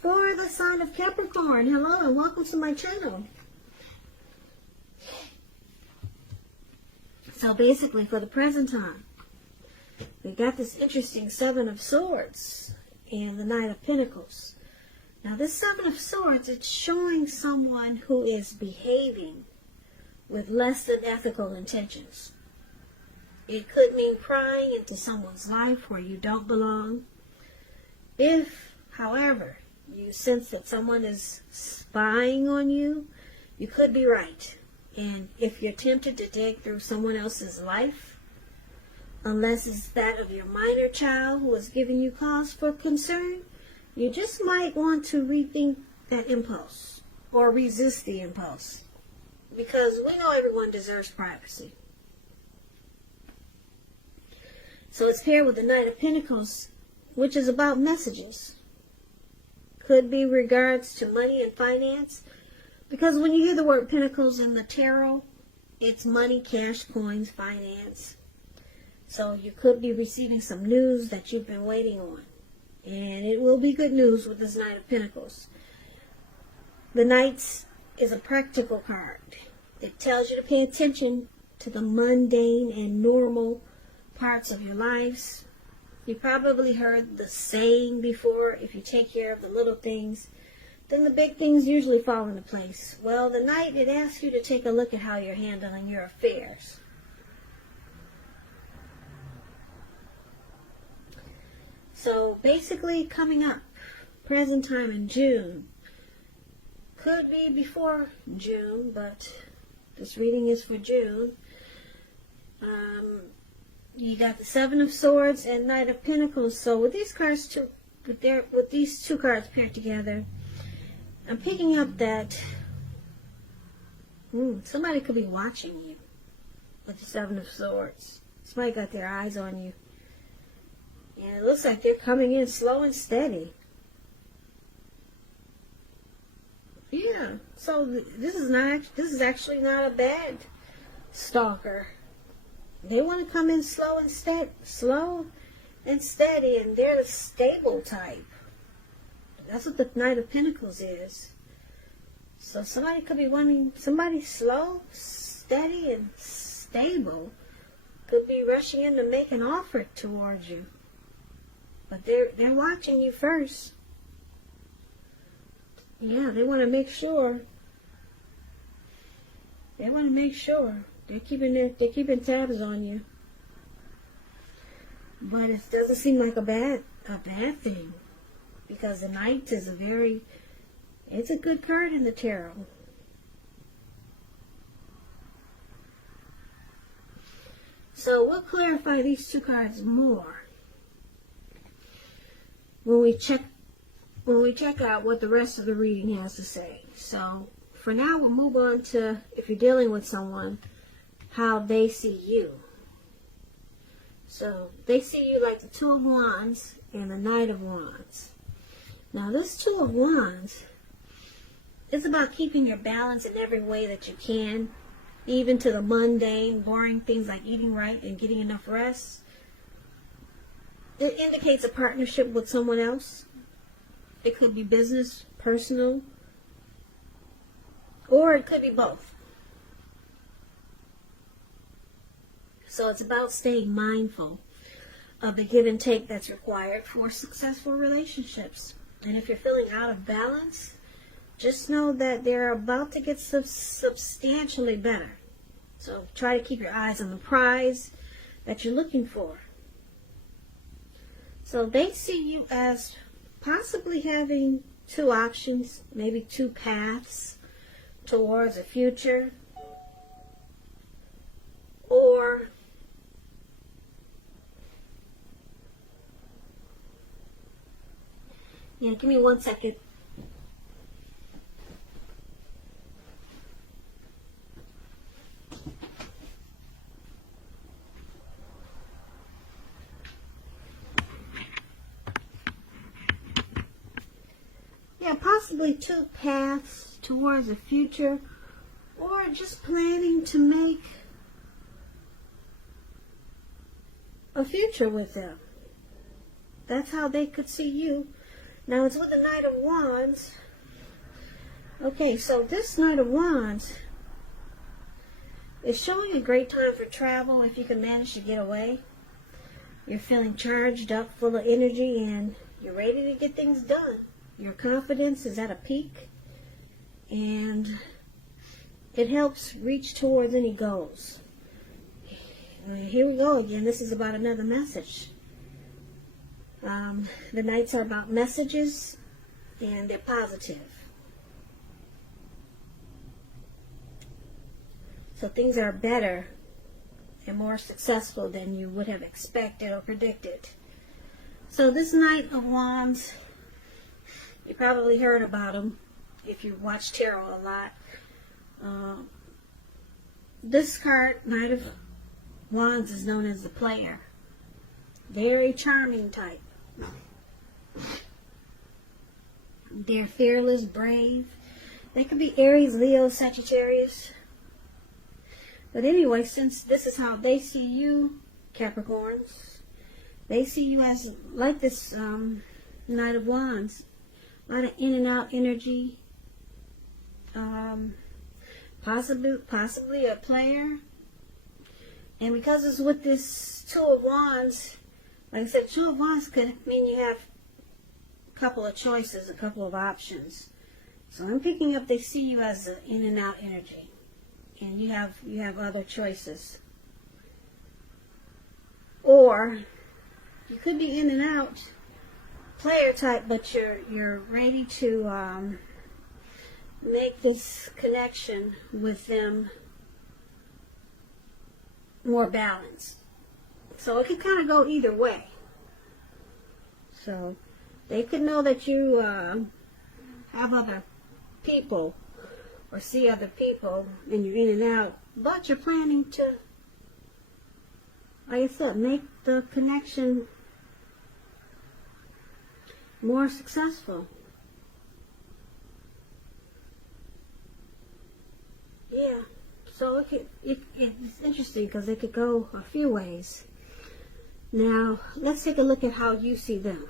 For the sign of Capricorn, hello and welcome to my channel. So basically, for the present time, we got this interesting Seven of Swords and the Knight of Pentacles. Now this Seven of Swords, it's showing someone who is behaving with less than ethical intentions. It could mean prying into someone's life where you don't belong. If, however, you sense that someone is spying on you, you could be right. And if you're tempted to dig through someone else's life, unless it's that of your minor child who is giving you cause for concern, you just might want to rethink that impulse or resist the impulse. Because we know everyone deserves privacy. So it's paired with the Knight of Pentacles, which is about messages. Could be regards to money and finance. Because when you hear the word Pentacles in the tarot, it's money, cash, coins, finance. So you could be receiving some news that you've been waiting on. And it will be good news with this Knight of Pentacles. The Knight is a practical card. It tells you to pay attention to the mundane and normal parts of your lives. You probably heard the saying before, if you take care of the little things, then the big things usually fall into place. Well, the Knight, it asks you to take a look at how you're handling your affairs. So basically, coming up, present time in June, could be before June, but this reading is for June. You got the Seven of Swords and Knight of Pentacles. So with these cards, with these two cards paired together, I'm picking up that somebody could be watching you with the Seven of Swords. Somebody got their eyes on you. And it looks like they're coming in slow and steady. Yeah, so this is actually not a bad stalker. They want to come in slow and steady, and they're the stable type. That's what the Knight of Pentacles is. So somebody could be wanting somebody slow, steady, and stable. Could be rushing in to make an offer towards you. But they're watching you first. Yeah, they want to make sure. They want to make sure. They're keeping tabs on you. But it doesn't seem like a bad thing. Because the Knight is it's a good card in the tarot. So we'll clarify these two cards more when we check out what the rest of the reading has to say. So for now, we'll move on to, if you're dealing with someone, how they see you. So they see you like the Two of Wands and the Knight of Wands. Now this Two of Wands is about keeping your balance in every way that you can, even to the mundane, boring things like eating right and getting enough rest. It indicates a partnership with someone else. It could be business, personal, or it could be both. So it's about staying mindful of the give and take that's required for successful relationships. And if you're feeling out of balance, just know that they're about to get substantially better. So try to keep your eyes on the prize that you're looking for. So they see you as possibly having two options, maybe two paths towards a future. Or yeah, give me 1 second. Yeah, possibly two paths towards a future, or just planning to make a future with them. That's how they could see you. Now it's with the Knight of Wands. Okay, so this Knight of Wands is showing a great time for travel if you can manage to get away. You're feeling charged up, full of energy, and you're ready to get things done. Your confidence is at a peak, and it helps reach towards any goals. Here we go again. This is about another message. The Knights are about messages, and they're positive. So things are better and more successful than you would have expected or predicted. So this Knight of Wands, you probably heard about him if you watch tarot a lot. This card, Knight of Wands, is known as the player. Very charming type. They're fearless, brave. They could be Aries, Leo, Sagittarius. But anyway, since this is how they see you, Capricorns, they see you as like this Knight of Wands. A lot of in and out energy. Possibly a player. And because it's with this Two of Wands, like I said, Two of Wands could mean you have a couple of choices, a couple of options. So I'm picking up they see you as an in and out energy. And you have other choices. Or you could be in and out player type, but you're ready to make this connection with them more balanced. So it could kind of go either way. So they could know that you have other people or see other people and you're in and out, but you're planning to, like I said, make the connection more successful. Yeah, so it's interesting because it could go a few ways. Now, let's take a look at how you see them.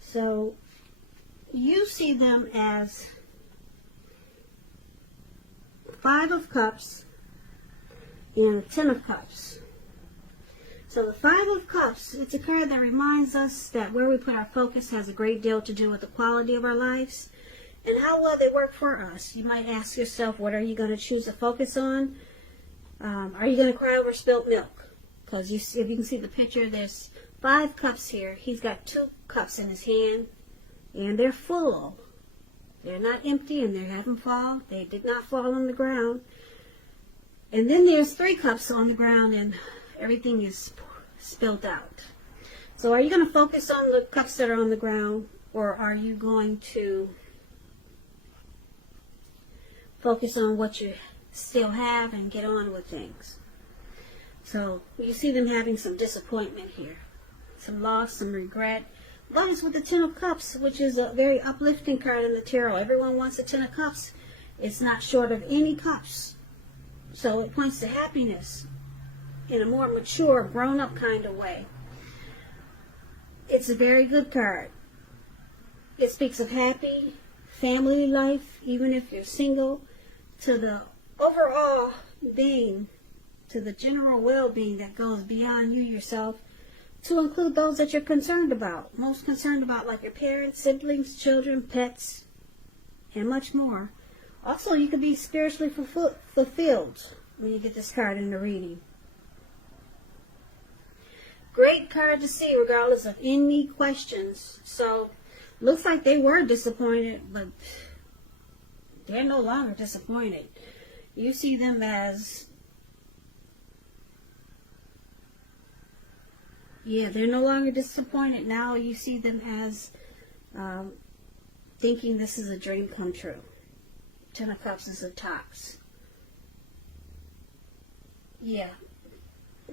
So, you see them as Five of Cups and a Ten of Cups. So the Five of Cups, it's a card that reminds us that where we put our focus has a great deal to do with the quality of our lives and how well they work for us. You might ask yourself, what are you going to choose to focus on? Are you going to cry over spilt milk? Because if you can see the picture, there's 5 cups here. He's got 2 cups in his hand. And they're full. They're not empty and they haven't fallen. They did not fall on the ground. And then there's 3 cups on the ground and everything is spilled out. So are you going to focus on the cups that are on the ground, or are you going to focus on what you still have and get on with things? So you see them having some disappointment here. Some loss, some regret. But it's with the Ten of Cups, which is a very uplifting card in the tarot. Everyone wants a Ten of Cups. It's not short of any cups. So it points to happiness in a more mature, grown-up kind of way. It's a very good card. It speaks of happy family life, even if you're single, to the overall being, to the general well-being that goes beyond you yourself, to include those that you're concerned about. Most concerned about, like your parents, siblings, children, pets, and much more. Also, you could be spiritually fulfilled when you get this card in the reading. Great card to see regardless of any questions. So, looks like they were disappointed, but they're no longer disappointed. You see them as, yeah, they're no longer disappointed. Now you see them as thinking this is a dream come true. Ten of Cups is the tops. Yeah.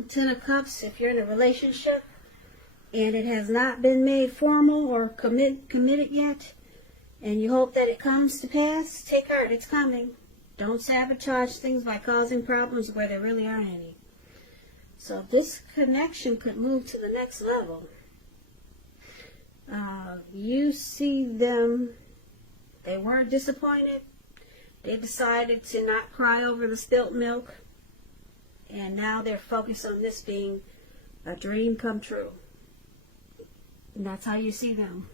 Ten of Cups, if you're in a relationship and it has not been made formal or committed yet, and you hope that it comes to pass, take heart, it's coming. Don't sabotage things by causing problems where there really aren't any. So this connection could move to the next level. You see them, they weren't disappointed. They decided to not cry over the spilt milk. And now they're focused on this being a dream come true. And that's how you see them.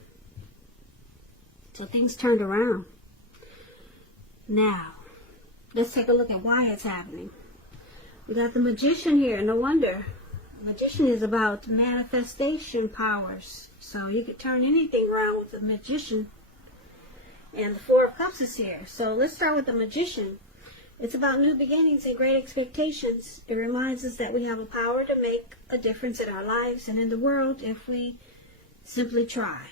So things turned around. Now, let's take a look at why it's happening. We got the Magician here. No wonder. The Magician is about manifestation powers. So you could turn anything around with the Magician. And the Four of Cups is here. So let's start with the Magician. It's about new beginnings and great expectations. It reminds us that we have a power to make a difference in our lives and in the world if we simply try.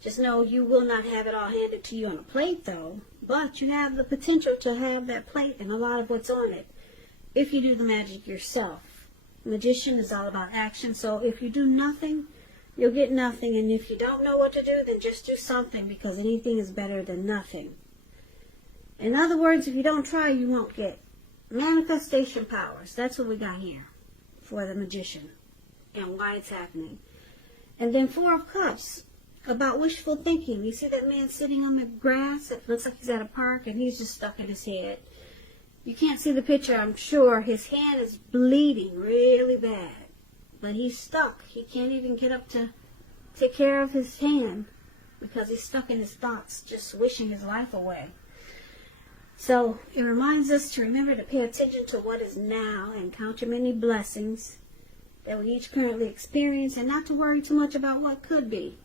Just know you will not have it all handed to you on a plate, though. But you have the potential to have that plate and a lot of what's on it if you do the magic yourself. Magician is all about action. So if you do nothing, you'll get nothing. And if you don't know what to do, then just do something, because anything is better than nothing. In other words, if you don't try, you won't get. Manifestation powers. That's what we got here for the Magician and why it's happening. And then Four of Cups, about wishful thinking. You see that man sitting on the grass? It looks like he's at a park and he's just stuck in his head. You can't see the picture, I'm sure. His hand is bleeding really bad. But he's stuck. He can't even get up to take care of his hand because he's stuck in his thoughts, just wishing his life away. So it reminds us to remember to pay attention to what is now and count your many blessings that we each currently experience, and not to worry too much about what could be.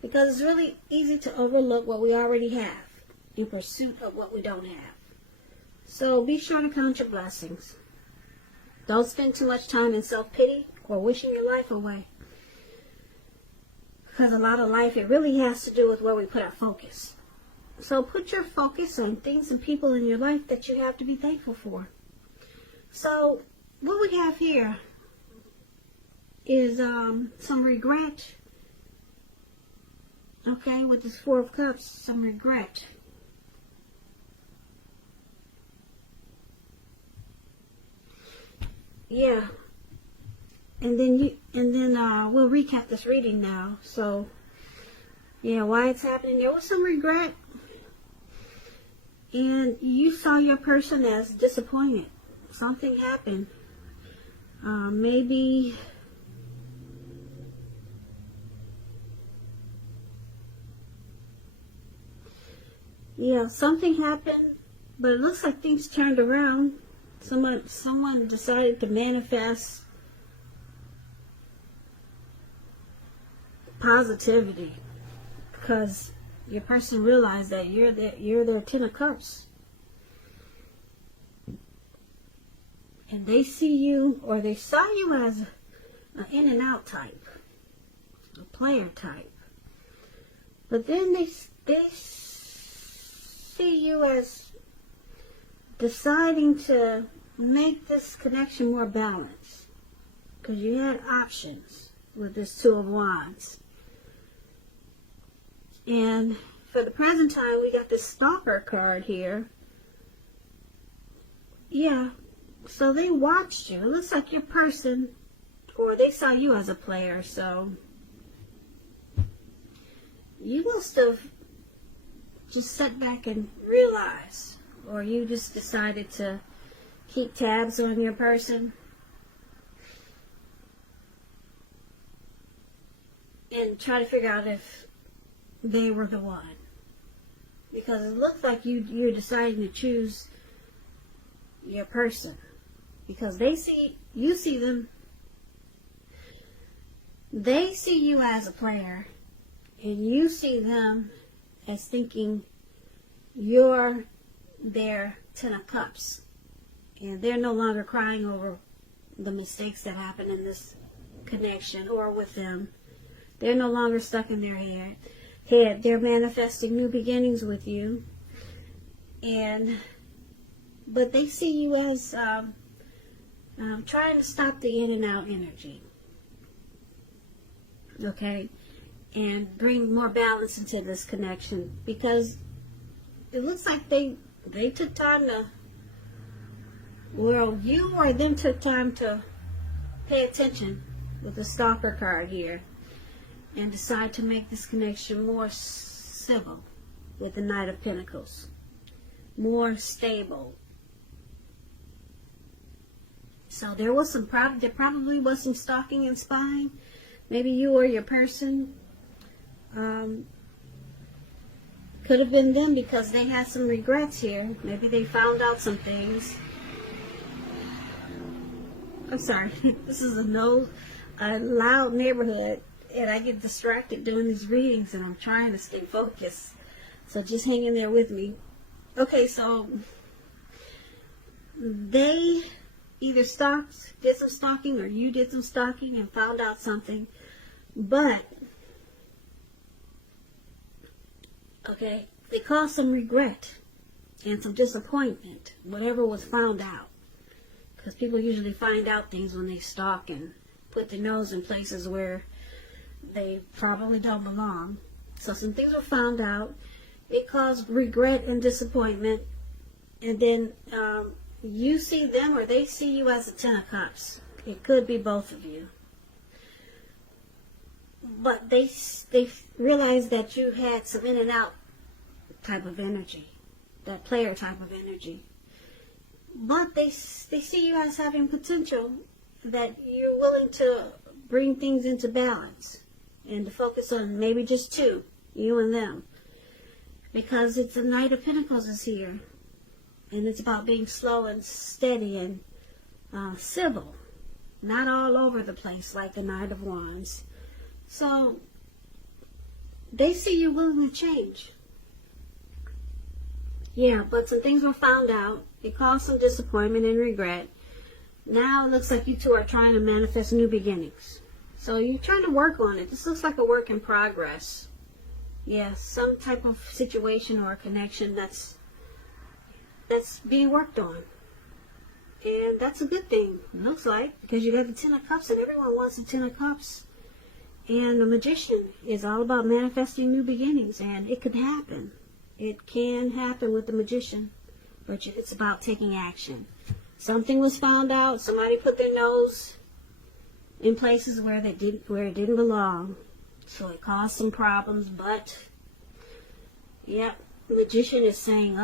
Because it's really easy to overlook what we already have in pursuit of what we don't have. So be sure to count your blessings. Don't spend too much time in self-pity or wishing your life away. Because a lot of life, it really has to do with where we put our focus. So put your focus on things and people in your life that you have to be thankful for. So what we have here is some regret. Okay, with this Four of Cups, some regret. Yeah. And then we'll recap this reading now. So yeah, why it's happening. There was some regret. And you saw your person as disappointed. Something happened. Maybe yeah, something happened, but it looks like things turned around. Someone decided to manifest positivity because your person realized that you're their Ten of Cups. And they see you, or they saw you as an in and out type, a player type. But then they see you as deciding to make this connection more balanced. Because you had options with this Two of Wands. And for the present time, we got this Stalker card here. Yeah, so they watched you. It looks like your person, or they saw you as a player, so you must have just sat back and realized, or you just decided to keep tabs on your person and try to figure out if they were the one, because it looks like you're deciding to choose your person, because they see them, they see you as a player, and you see them as thinking you're their Ten of Cups, and they're no longer crying over the mistakes that happened in this connection or with them. They're no longer stuck in their head. They're manifesting new beginnings with you, but they see you as trying to stop the in and out energy, okay, and bring more balance into this connection, because it looks like they took time to, well, you or them took time to pay attention with the stalker card here and decide to make this connection more civil with the Knight of Pentacles, more stable. So there probably was some stalking and spying. Maybe you or your person. Could have been them because they had some regrets here. Maybe they found out some things. I'm sorry. This is a loud neighborhood, and I get distracted doing these readings, and I'm trying to stay focused. So just hang in there with me. Okay, so they either did some stalking, or you did some stalking and found out something. But, okay, they caused some regret and some disappointment, whatever was found out. Because people usually find out things when they stalk and put their nose in places where they probably don't belong. So some things were found out. It caused regret and disappointment. And then you see them or they see you as a Ten of Cups. It could be both of you. But they realized that you had some in and out type of energy, that player type of energy. But they see you as having potential, that you're willing to bring things into balance and to focus on maybe just two, you and them. Because it's the Knight of Pentacles is here. And it's about being slow and steady and civil. Not all over the place like the Knight of Wands. So, they see you willing to change. Yeah, but some things were found out. It caused some disappointment and regret. Now it looks like you two are trying to manifest new beginnings. So you're trying to work on it. This looks like a work in progress. Yeah, some type of situation or connection that's being worked on. And that's a good thing, it looks like, because you got the Ten of Cups and everyone wants the Ten of Cups. And the Magician is all about manifesting new beginnings, and it could happen. It can happen with the Magician, but it's about taking action. Something was found out. Somebody put their nose in places where it didn't belong, so it caused some problems. But yeah, the Magician is saying,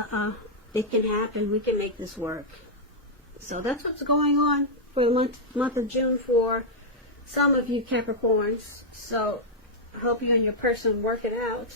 it can happen. We can make this work. So that's what's going on for the month of June for some of you Capricorns. So I hope you and your person work it out.